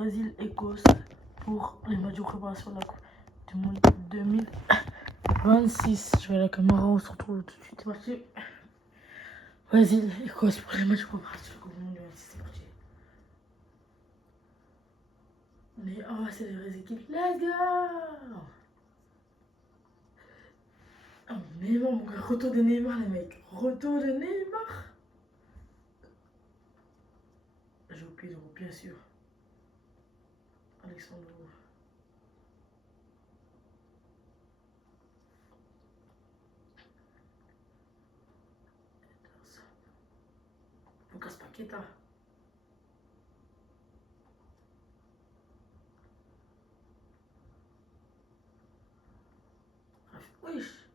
Brésil-Écosse pour les matchs de préparation de la Coupe du Monde 2026. Je vais à la caméra, on se retrouve tout de suite. C'est parti. Brésil-Écosse pour les matchs de préparation de la Coupe du Monde 2026. C'est parti. Mais c'est les vraies équipes. Let's go! Oh, Neymar, mon gars. Retour de Neymar, les mecs. Retour de Neymar. J'ai au Pedro, bien sûr. Alexandre. Lucas Paqueta. Wesh.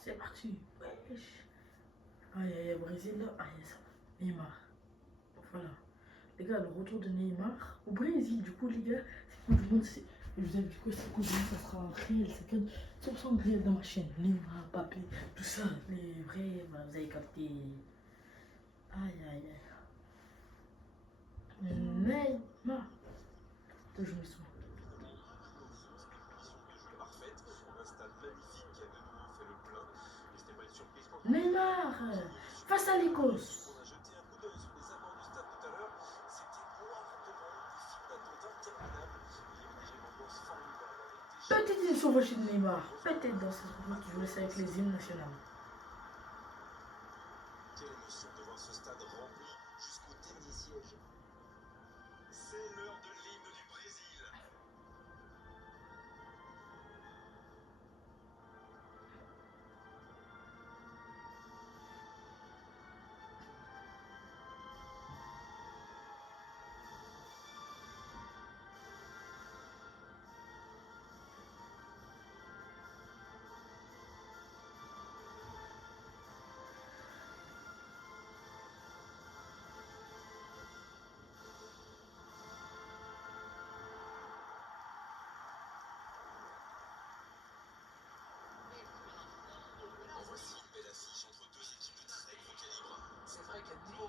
C'est parti. Wesh. Aïe aïe aïe, Brésil là. Aïe ça. Neymar. Voilà. Les gars, le retour de Neymar au Brésil. Du coup, les gars, c'est Coupe du Monde. Vous avez du coup, cette Coupe du Monde, ça sera un réel. C'est 100% réel dans ma chaîne. Neymar, Mbappé, tout ça. Les vrais, bah, vous avez capté. Aïe aïe aïe. Neymar. Je me sens. Neymar face à l'Écosse. Peut-être une sauvage de Neymar. Peut-être dans cette route, je laisse avec les hymnes nationaux. Quelle émotion de voir ce stade rempli jusqu'au dernier siège. C'est l'heure de l'hymne du Brésil.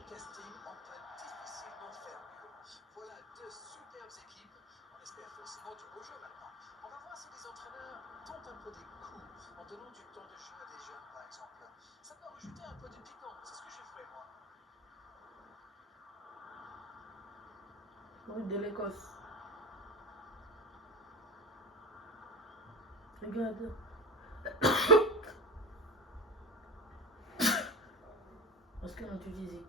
Casting, on peut difficilement faire mieux. Voilà deux superbes équipes. On espère forcément du beau jeu maintenant. On va voir si les entraîneurs tentent un peu des coups en donnant du temps de jeu à des jeunes, par exemple. Ça peut rajouter un peu de piquant. C'est ce que je ferai, moi. Route de l'Écosse. Regarde. Parce qu'on a toutes les équipes.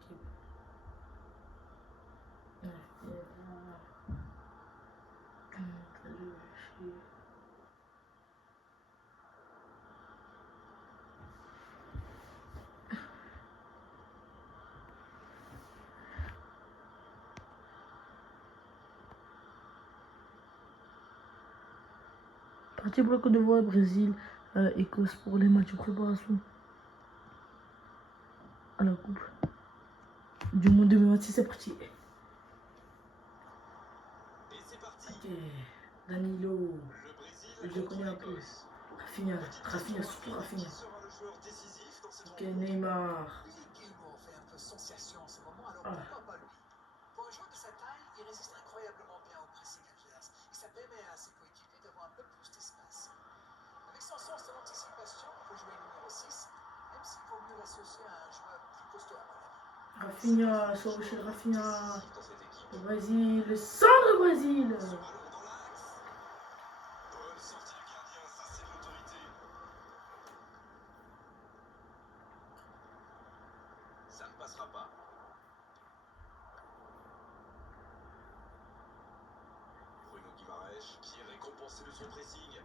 Parti pour la Côte d'Ivoire, Brésil, Écosse pour les matchs de préparation à la Coupe du Monde 2026. C'est parti. Ok, Danilo, je connais un peu. Rafinha, surtout Rafinha. Ok, Neymar. Lui également fait un peu sensation en ce moment, alors pourquoi pas lui? Pour un joueur de sa taille, il résiste incroyablement bien au pressing adverse et ça permet à ses coéquipiers d'avoir un peu plus d'espace. Avec son sens de l'anticipation, il peut jouer numéro 6, même s'il vaut mieux l'associer à un joueur plus costaud à mon avis. Rafinha, Soroche, Rafinha. Le Brésil, le centre du Brésil. Ça ne passera pas. Bruno Guimaraes qui est récompensé de son pressing.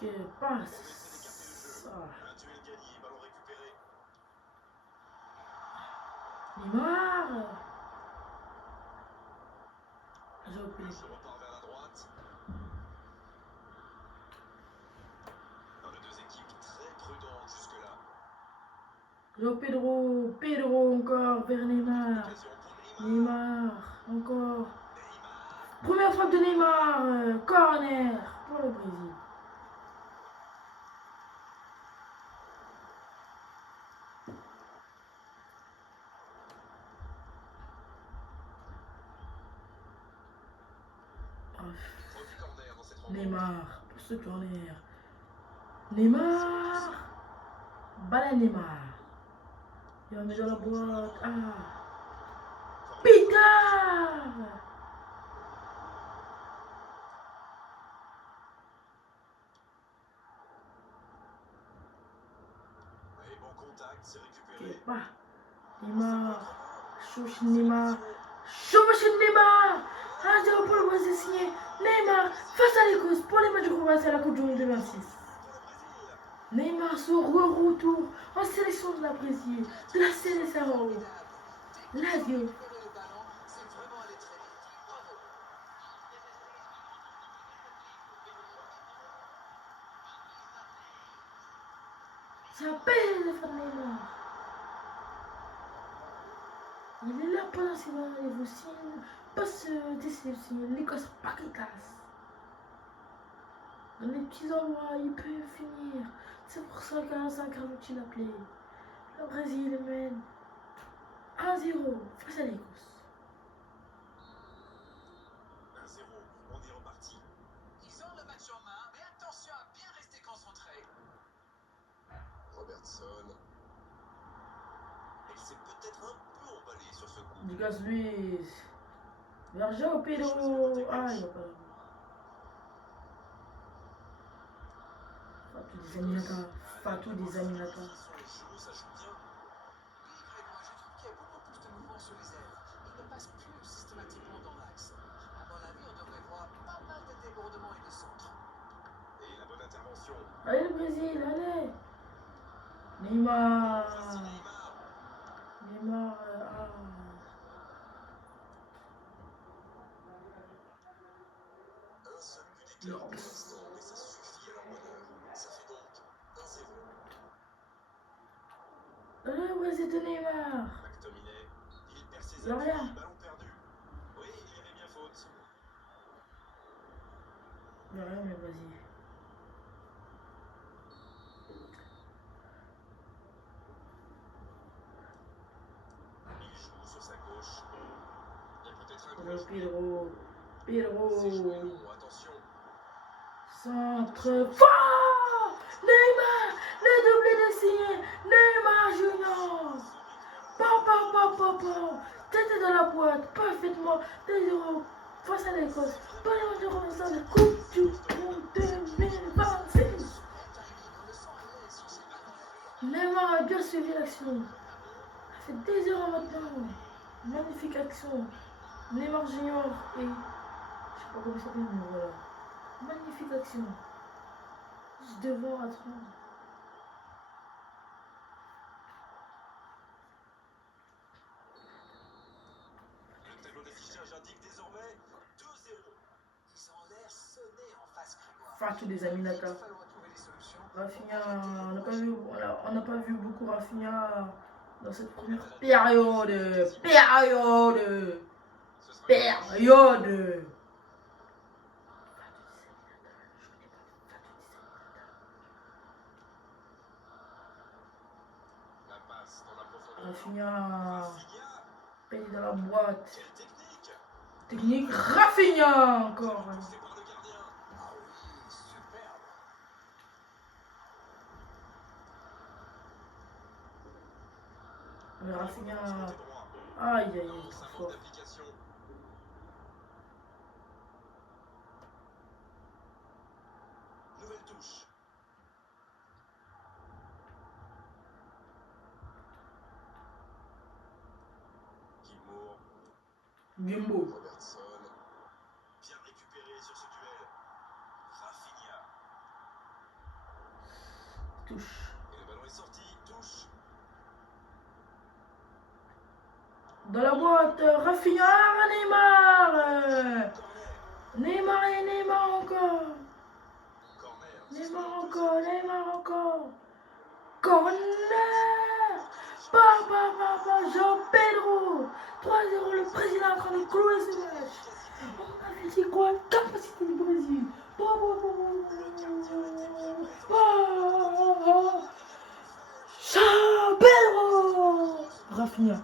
Quelle passe. Un duel gagné, ballon récupéré. Neymar. J'ai oublié. Je repars vers la droite. Dans les deux équipes très prudentes jusque-là. Pedro encore vers Neymar. Occasion pour Neymar. Neymar, encore. Neymar. Première frappe de Neymar, corner pour le Brésil. Oh, Trop du corner dans cette rencontre. Neymar, pour ce corner. Neymar, balle à Neymar. Il va mettre dans la boîte. Ah, Picard. Et bon contact, c'est Ok, récupéré. bah, Neymar, Chouche Neymar, Chouche Neymar. 1-0 pour le Brésil signé. Neymar face à l'Écosse pour les matchs de Croatie à la Coupe du Monde 2006. Pour le Brésil. Neymar se retour en sélection de la Brésil, de la sélection. Formidable. Dès qu'il a Lazio. récupéré le ballon, c'est vraiment allé très vite. Bravo. Ça pèse de faire Neymar. Il est là pendant ces derniers vous signe, pas se déceptionner, l'Écosse Paquetas. Dans les petits endroits, il peut finir. C'est pour ça qu'Alain Carlucci l'appelait. Le Brésil mène 1-0 face à l'Écosse. 1-0, on est reparti. Ils ont le match en main, mais attention à bien rester concentré. Robertson. Il s'est peut-être un peu emballé sur ce coup. Lucas Luiz. Vergeo Pedro. Ah, il va pas l'avoir. Fatou des Aminata. Fatou des Aminata. Sur le genou, ça joue bien. Oui, Grégoire, je trouve qu'il y a beaucoup plus de mouvement sur les ailes. Il ne passe plus systématiquement dans l'axe. À mon avis, on devrait voir pas mal de débordements et de centres. Et la bonne intervention. Allez le Brésil, allez. Neymar. Voici Neymar. Neymar. Ah. Un seul but d'écart pour l'instant, mais ça suffit à leur bonheur. Ça fait donc 1-0. Allez le Brésil de Neymar. McTominay, il perd ses Y a appuis, rien. ballon perdu. Oui, il y avait bien faute. Il y a rien, mais vas-y. Il joue sur sa gauche. Il y a peut-être un Le coin. Pedro. C'est joué Pedro. long, attention. Centre fort. Neymar. Le doublé de signé. Neymar Junior. Papa. Tête dans la boîte. Parfaitement. 2-0 face à l'Écosse. Pas les de revenir la Coupe du Monde 2026. Neymar a bien suivi l'action. Ça fait 10 heures maintenant. Magnifique action. Neymar Junior et. Je sais pas comment il s'appelle, mais voilà. Magnifique action. Juste devant à 30. Le tableau d'affichage indique désormais 2-0. Ils ont l'air sonnés en face, Grégoire. Fatou des Il Aminata. va falloir trouver des solutions. Rafinha, on n'a pas vu beaucoup Rafinha dans cette première période. La passe dans la profondeur. Rafinha, Rafinha, payé dans la boîte. quelle technique. Technique, Rafinha encore. Poussé par le gardien. Ah oui, superbe. Mais Rafinha, Côté droit. aïe, Non, ça trop manque fort. d'application. Nouvelle touche. Gilmour, Gimbo, Robertson. Bien récupéré sur ce duel. Rafinha. touche. Et le ballon est sorti. Touche. Dans la boîte, Rafinha, Neymar. Corner. Neymar et Neymar encore. Corner. Neymar encore. Corner. Jean Pedro 3-0, le Brésil est en train de clouer ce match. On avait dit quoi? Capacité du Brésil. Chapero. Rafinha.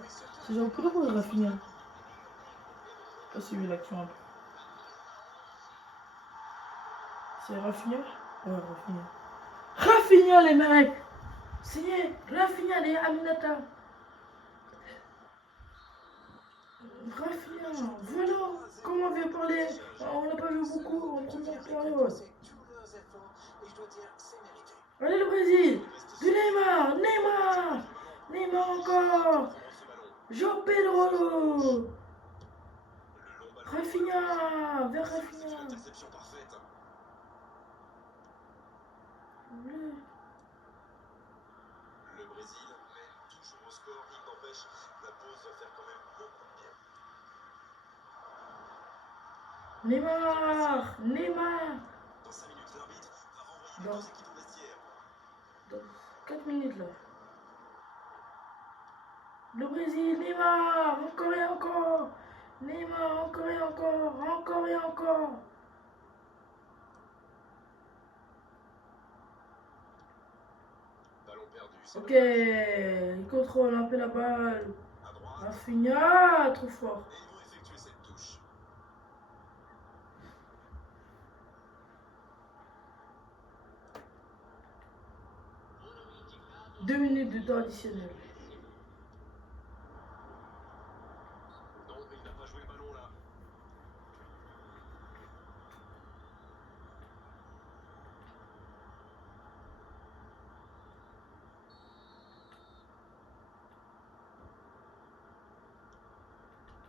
C'est genre plus drôle, Rafinha. Pas suivi l'action un peu. C'est Rafinha? Ouais, Rafinha. Rafinha, les mecs! Signé Rafinha des Aminata. Rafinha, voilà comment on vient parler. On n'a pas vu beaucoup en première période. Allez le Brésil! Du Neymar! Neymar! Neymar encore! João Pedro! Rafinha! Vers Rafinha! Interception parfaite. Le Brésil mène toujours au score. Il n'empêche, la pause va faire quand même beaucoup de bien. Neymar! Neymar! Dans 5 minutes, l'arbitre va renvoyer les Dans- deux équipes au vestiaire. Dans 4 minutes là. Le Brésil, Neymar! Encore et encore! Neymar, encore et encore! Encore et encore! Ballon perdu. Ok, il contrôle un peu la balle. À droite. Rafinha, trop fort. Et ils vont effectuer cette touche. Deux minutes de temps additionnel. Non, il n'a pas joué le ballon là.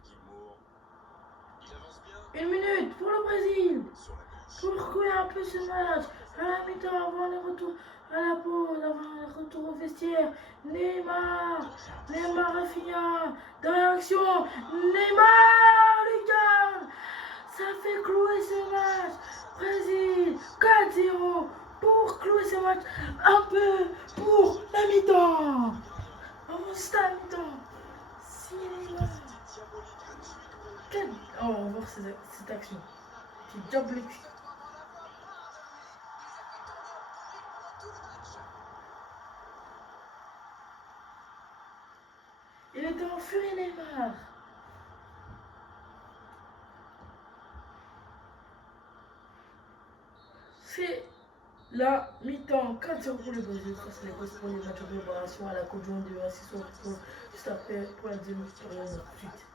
Guilmour. Il avance bien. 1 minute pour le Brésil. Sur la gauche. Pour courir un peu ce match. À la mi-temps, avant le retour à la pause, avant le retour au vestiaire. Neymar. Neymar, Rafinha. Dans l'action. Neymar, Lucas. Ça fait clouer ce match. Brésil, 4-0. Pour clouer ce match. Un peu pour la mi-temps. Avant c'était la mi-temps. Si Neymar. Oh, on va voir cette action. Qui est diabolique. Il était en furie, Neymar. C'est la mi-temps. 4-0 pour le Brésil face à l'Écosse pour les matchs de préparation à la Coupe du Monde de 26 pour juste après pour la deuxième période ensuite.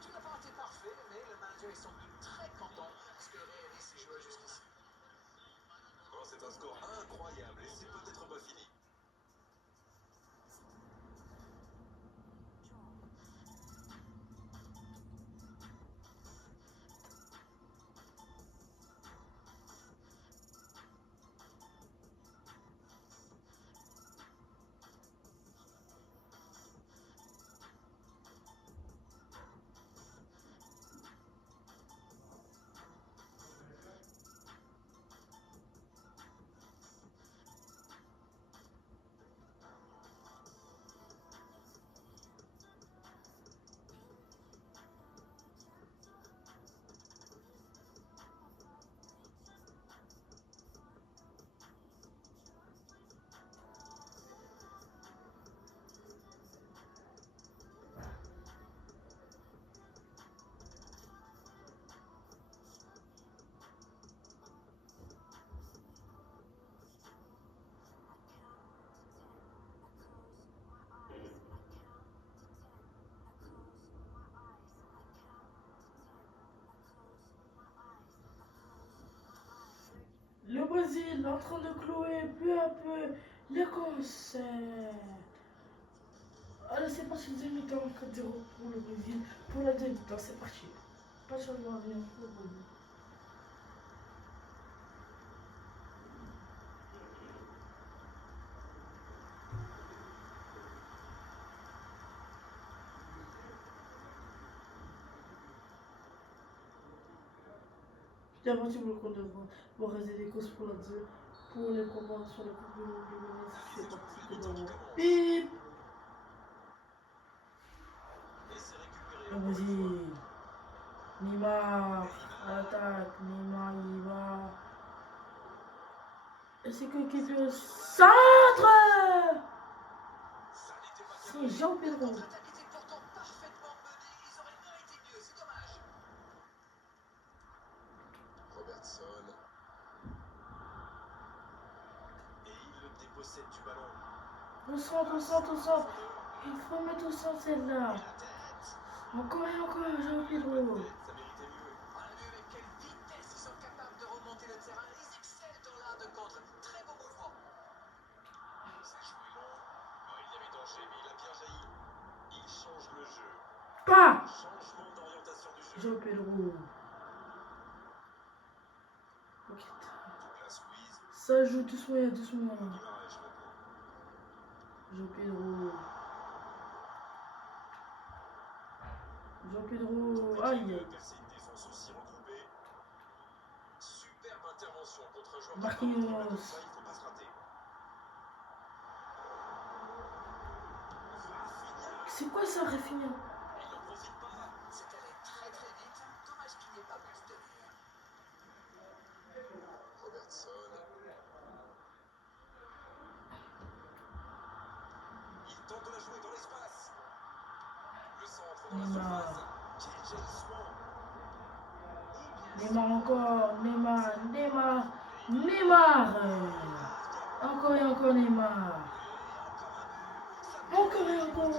Tu n'as pas été parfait, mais le manager est sans doute très content parce que Réalis s'est joué jusqu'ici. Oh, c'est un score incroyable et c'est peut-être pas fini. Le Brésil en train de clouer peu à peu l'Écosse. Allez, c'est parti, demi-temps, 4-0 pour le Brésil. Pour la demi-temps, c'est parti. Pas de changement à rien pour le Brésil. Bien parti pour le compte de Brésil l'Écosse pour la deuxième. Pour les préparations de la Coupe du Monde de 2026, c'est parti. Bip. signé João Pedro. Contre-attaque était pourtant parfaitement menée. Ils auraient mérité mieux. C'est dommage. Robertson. Et il le dépossède du ballon. Au centre, au centre, au centre. Il faut mettre au centre celle-là. Et la tête. Encore et encore, João Pedro. Ça méritait mieux. On a vu avec quelle vitesse ils sont capables de remonter le terrain. Ils excellent dans l'art de contre. Très beau mouvement. Ça jouait long. Oh, il y avait danger, mais il a bien jailli. Il change le jeu. Pas Changement d'orientation du jeu. João Pedro. Ok. Douglas Luiz. Ça joue doucement, doucement. Guimaraes maintenant. João Pedro. João Pedro. Aïe. Percer une défense aussi regroupée. Superbe intervention contre un joueur Marquinhos. comme ça, il ne faut pas se rater. Rafinha. C'est quoi ça, Rafinha? Il n'en profite pas. C'est allé très très vite. Dommage qu'il n'y ait pas pu se tenir. Robertson. Il tente de la jouer dans l'espace. Le centre dans la Neymar. surface. Quel jaillissement. Neymar encore. Neymar. Neymar. Neymar. Encore et encore Neymar. Encore et encore, encore.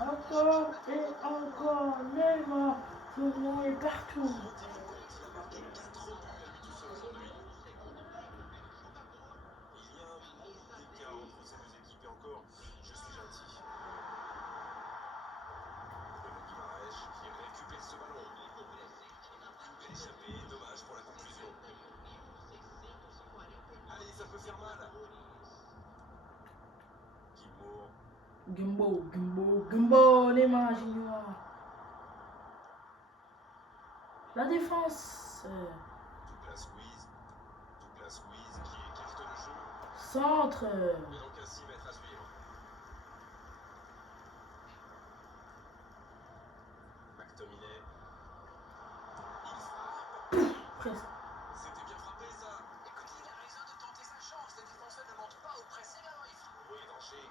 Encore et encore Neymar. Son nom est partout. Rendez-vous compte, il a marqué 4 buts à lui tout seul aujourd'hui. Il y a un monde d'écart entre ces deux équipes et encore, je suis gentil. Bruno Guimaraes qui récupère ce ballon. Échappé, dommage pour la conclusion. Allez, ça peut faire mal. Gilmour. Gumbo, Neymar Junior. La défense. Douglas Luiz qui écarte le jeu. Centre. Et donc un 6 mètres à suivre. McTominay. Il frappe. Presque. C'était bien frappé ça. Écoute, il a raison de tenter sa chance. Les défenseurs ne montent pas au pressing, alors il frappe. Oui, danger.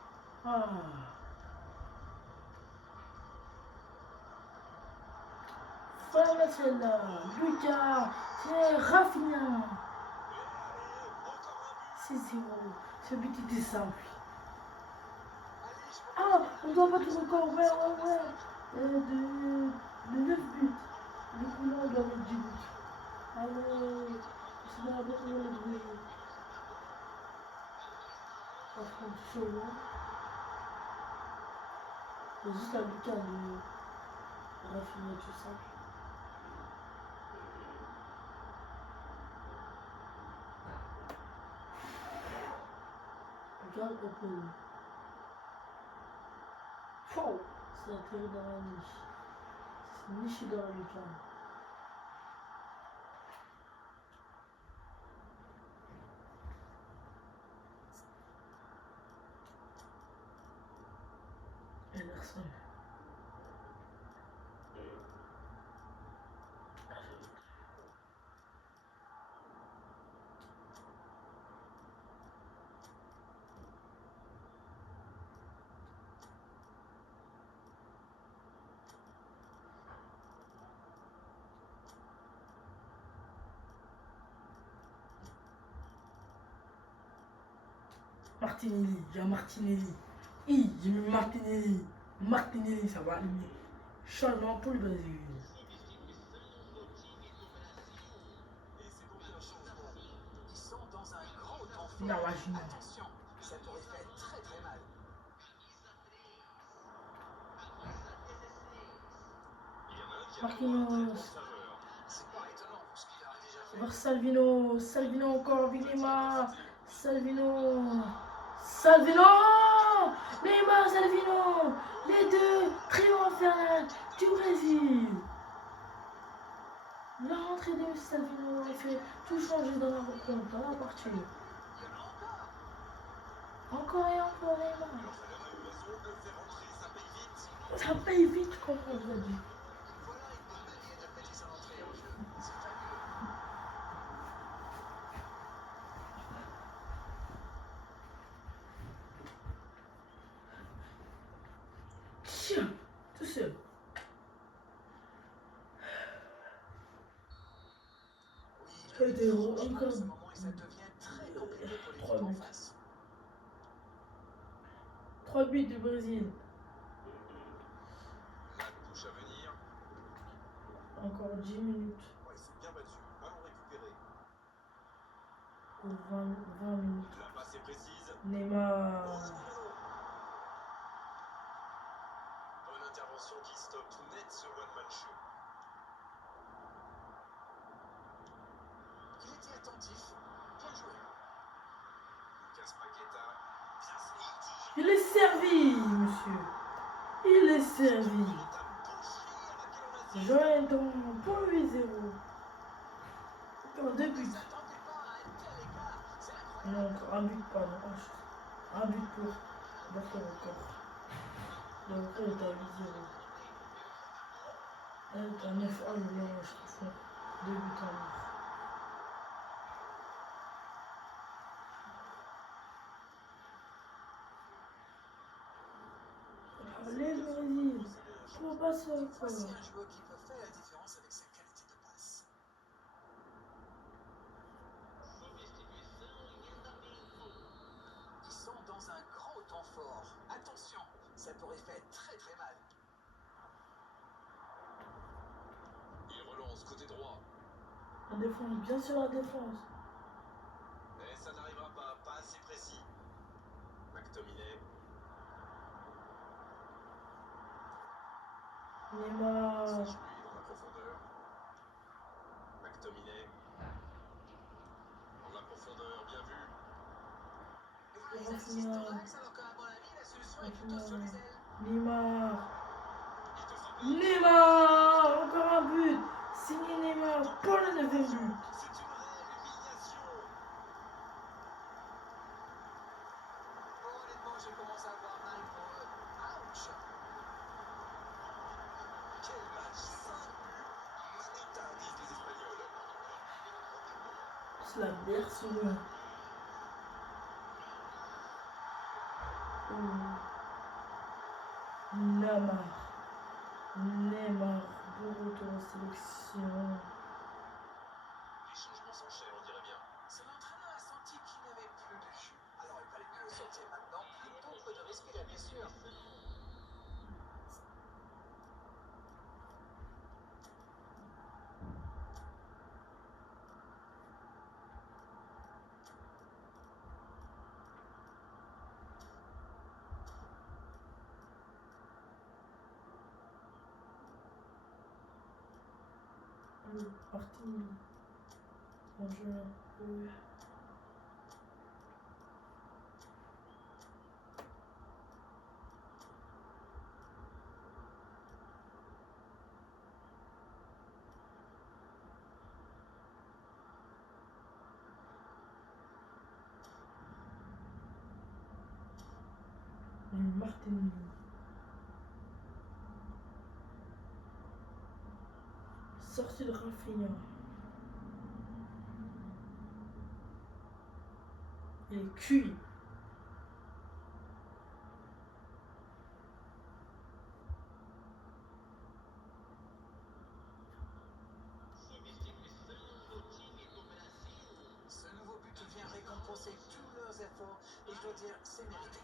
Ah. Voilà celle-là. Lucas. C'est Rafinha. Et allez, encore un but. 6-0. Ce but était simple. Allez, je me Ah, on doit battre le record. Ouais. De 9 buts. Du coup, là, on doit mettre 10 buts. Allez. C'est dans la boîte de jouer. On va prendre chaud, hein. C'est juste un Lucas de Rafinha, tout simple. Regarde un peu. Faux. C'est atterri dans la niche. C'est niché dans la lucarne. Anderson. Martinelli, il y a Martinelli. J'ai mis Martinelli. Martinelli, ça va aller mieux. Changement pour le Brésil. Et c'est donc un changement. Ils sont dans un grand temps fort. Non, imagine. Attention, ça pourrait faire très très mal. Il y en a un qui a Marquinhos. un très bon serveur. C'est pas étonnant pour ce qu'il a déjà fait. Vers Salvino. Salvino encore avec Neymar. Salvino. Neymar, Salvino. Les deux. Trio infernal du Brésil. La rentrée de Salvino a fait tout changer dans la rencontre, dans la partie. Il y en a encore. Encore et encore Neymar. L'entraîneur a eu raison de le faire entrer, ça paye vite. Ça paye vite, comme on l'a dit. Voilà une bonne manière de mettre son entrée en jeu. C'est fabuleux. chien, tout seul. Oui, Ça a été franchement, à encore ce moment, ça devient très compliqué pour l'équipe 3 en buts. face. 3 buts du Brésil. La touche à venir. Encore 10 minutes Ouais, c'est bien battu. Ballon récupéré. ou 20 minutes. La passe est précise. Neymar. Oh, le ballon. Bonne intervention qui stoppe tout net ce one-man show. Il était attentif. Bien joué. Lucas Paqueta. Bien sorti. Il est servi, monsieur. Il est servi. Joël pour 8-0. Encore 2 buts. Il s'attendait pas à un tel écart. C'est incroyable. Non, un but, pardon. Un but pour battre le record. Le record est à 8-0. Elle est à 9. Oh là là, je confonds. 2 buts en moins. Allez, le Brésil. Comment passe ça quoi? Voici un joueur qui peut faire la différence avec sa qualité de passe. Ils sont dans un grand temps fort. Attention, ça pourrait faire très très mal. Il relance côté droit. La défense, bien sûr la défense. Mais ça n'arrivera pas assez précis. McTominay. Neymar. C'est joué dans la profondeur. McTominay. Dans la profondeur, bien vu. Et voilà, ils insistent au max alors qu'à mon avis, la solution est plutôt sur les ailes. Neymar. Il te frappe. Neymar. Encore un but. Signé Neymar pour le 9e but. C'est une réelle humiliation. Bon, honnêtement, je commence à avoir mal pour eux. Ouch! Quel match, 5 buts. Manita, disent les Espagnols. C'est la berce loin. Neymar. Neymar. Bon retour en sélection. Les changements s'enchaînent, on dirait bien. Son entraîneur a senti qu'il n'avait plus de jus. Alors il fallait mieux le sortir maintenant plutôt que de risquer la blessure. Martin. Bonjour. Oui. Martin. Sortie de Rafinha. Il est cuit. Ce nouveau but vient récompenser tous leurs efforts et je dois dire, c'est mérité.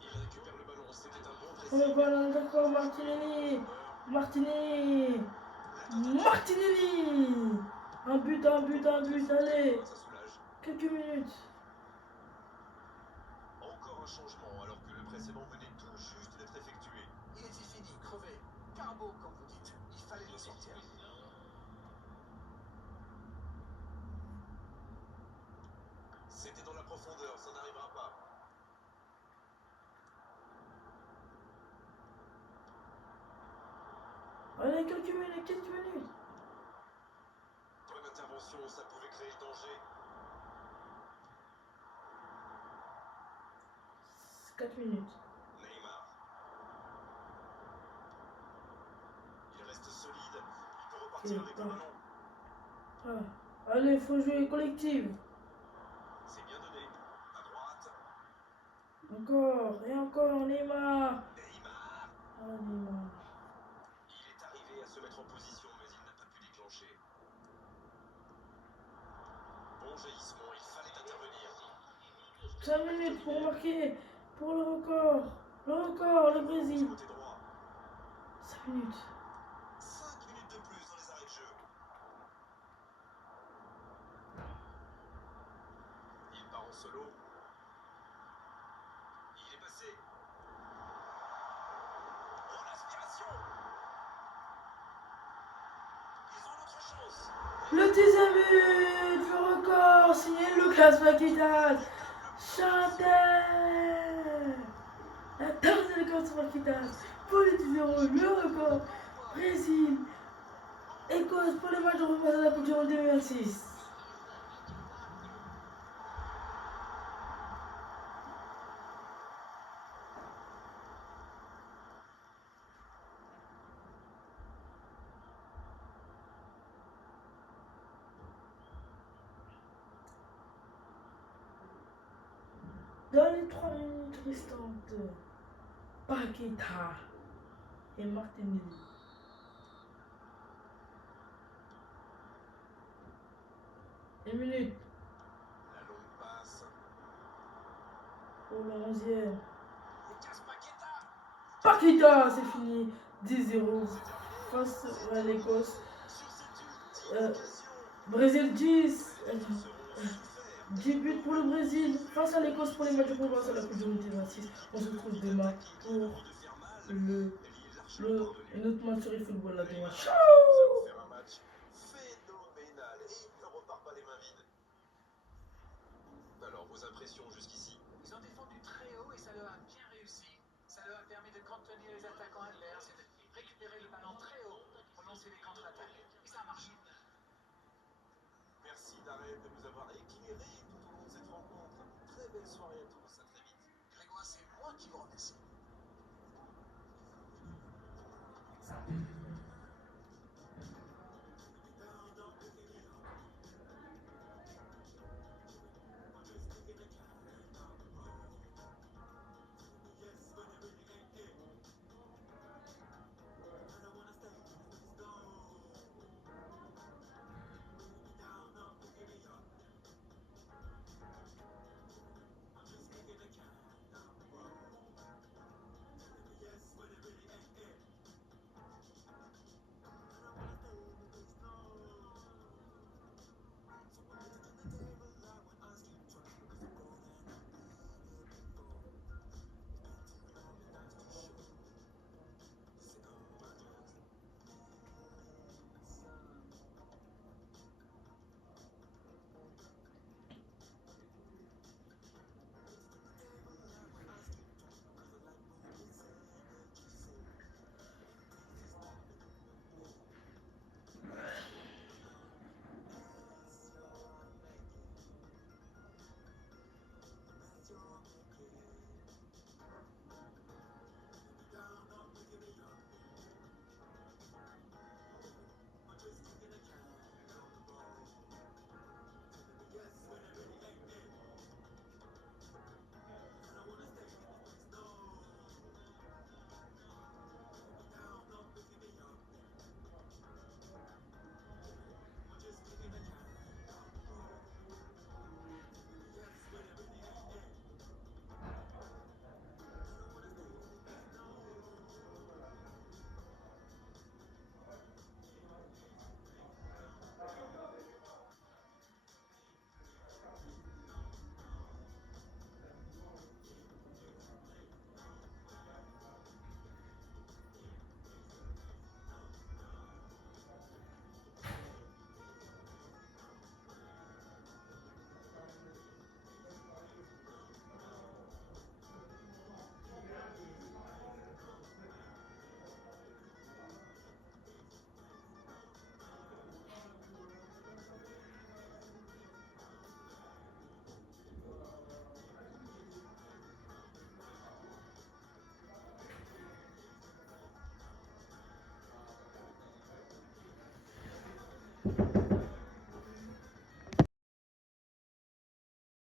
Il récupère le ballon, c'était un bon Oh pressing. le ballon, d'accord, Martinelli. Martinelli. Martinelli. Un but, allez. Ça soulage. Quelques minutes. Encore un changement alors que le précédent venait tout juste d'être effectué. Il était fini, crevé. Carbo, comme vous dites. Il fallait le sortir. C'était dans la profondeur, ça n'arrivera pas. Allez, quelques minutes. Bonne intervention, ça pouvait créer le danger. 4 minutes. Neymar. Il reste solide. Il peut repartir avec le ballon. Ah. Allez, faut jouer collective. C'est bien donné. À droite. Encore et encore, Neymar. Neymar. Ah, Neymar. Il est arrivé à se mettre en position, mais il n'a pas pu déclencher. Bon jaillissement, il fallait intervenir. 5 minutes pour marquer. Pour le record. Le record, le Brésil. Côté droit. 5 minutes. 5 minutes de plus dans les arrêts de jeu. Il part en solo. Il est passé. Oh, l'inspiration! Ils ont l'autre chance. Le 10e but. Le record. Signé Lucas Paquetá. Chantel. La tarte de Lucas Paquetá. Pour le 10-0. Le record. Brésil. Écosse pour le match de repasse à la Coupe du Monde 2026. Dans les 3 minutes restantes, Paquetá et Martinelli. Une minute La longue passe. pour le 11e. Lucas Paquetá. Paquetá, c'est fini. 10-0 face à l'Écosse. Sur cette ultime Euh, occasion. Brésil 10. Seront souffert. 10 buts pour le Brésil face à l'Écosse pour les matchs de préparation à la Coupe du Monde 2026. On se retrouve demain pour une autre match sur eFootball. Là, demain. Ciao! Nous allons faire un match phénoménal et il ne repart pas les mains vides. Alors, vos impressions jusqu'ici? Ils ont défendu très haut et ça leur a bien réussi. Ça leur a permis de contenir les attaquants adverses et de récupérer le ballon très haut pour lancer des contre-attaques. Et ça a marché. Merci Darren de nous avoir éclairés tout au long de cette rencontre. Très belle soirée à tous, à très vite. Grégoire, c'est moi qui vous remercie.